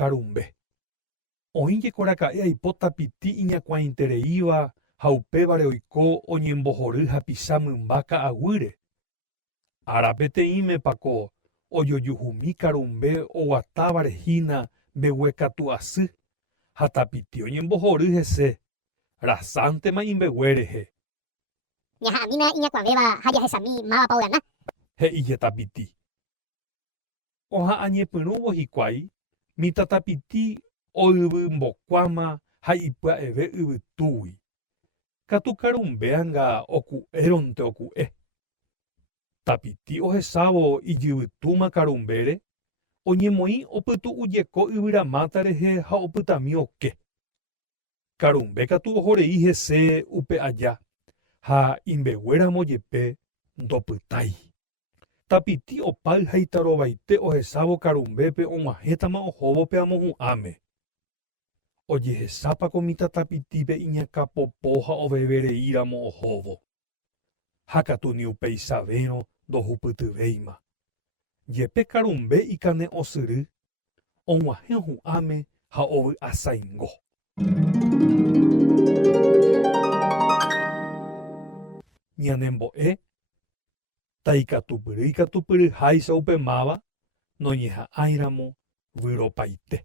karumbe. Oĩjekoraka'e aipota piti iñakuãitereíva ha upévare oiko oñembohory hapicha mymba ka'aguýre. Ára peteĩmepako ojojuhumi karumbe oguatávare mbeguekatu asy ha tapiti oñembohory hese rasántema imbegue rehe. Ñaha'ãmína iñakuãvéva ha jahechami mávapa ogana. He'íje tapiti. Oha'ã ñepyrũvo hikuái mitãtapiti oyvymbokuáma ha ipya'eve yvytúgui. Katu karumbe anga oku'éronte oku'e. Tapiti ohesávo ijyvytúma karumbére, oñemoĩ opytu'ujeko yvyrambáta rehe ha opytami oke. Karumbe katu ohorei hese upe aja ha imbeguéramo jepe ndopytái. Tapiti opáy ha itarovaite ohesávo karumbépe og̃uahẽtama ohóvo pe amohu'ãme. Ojehesápako mitãtapitípe iñakapopo ha ovevereíramo ohóvo. Ha katu ni upe Isavérõ ndohupytyvéima. Jepe karumbe ikane osyry og̃uahẽ ohu'ãme ha ovy'asãingo. Ñanembo'e taikatupyryháicha upe máva noñeha'ãiramo vyropaite.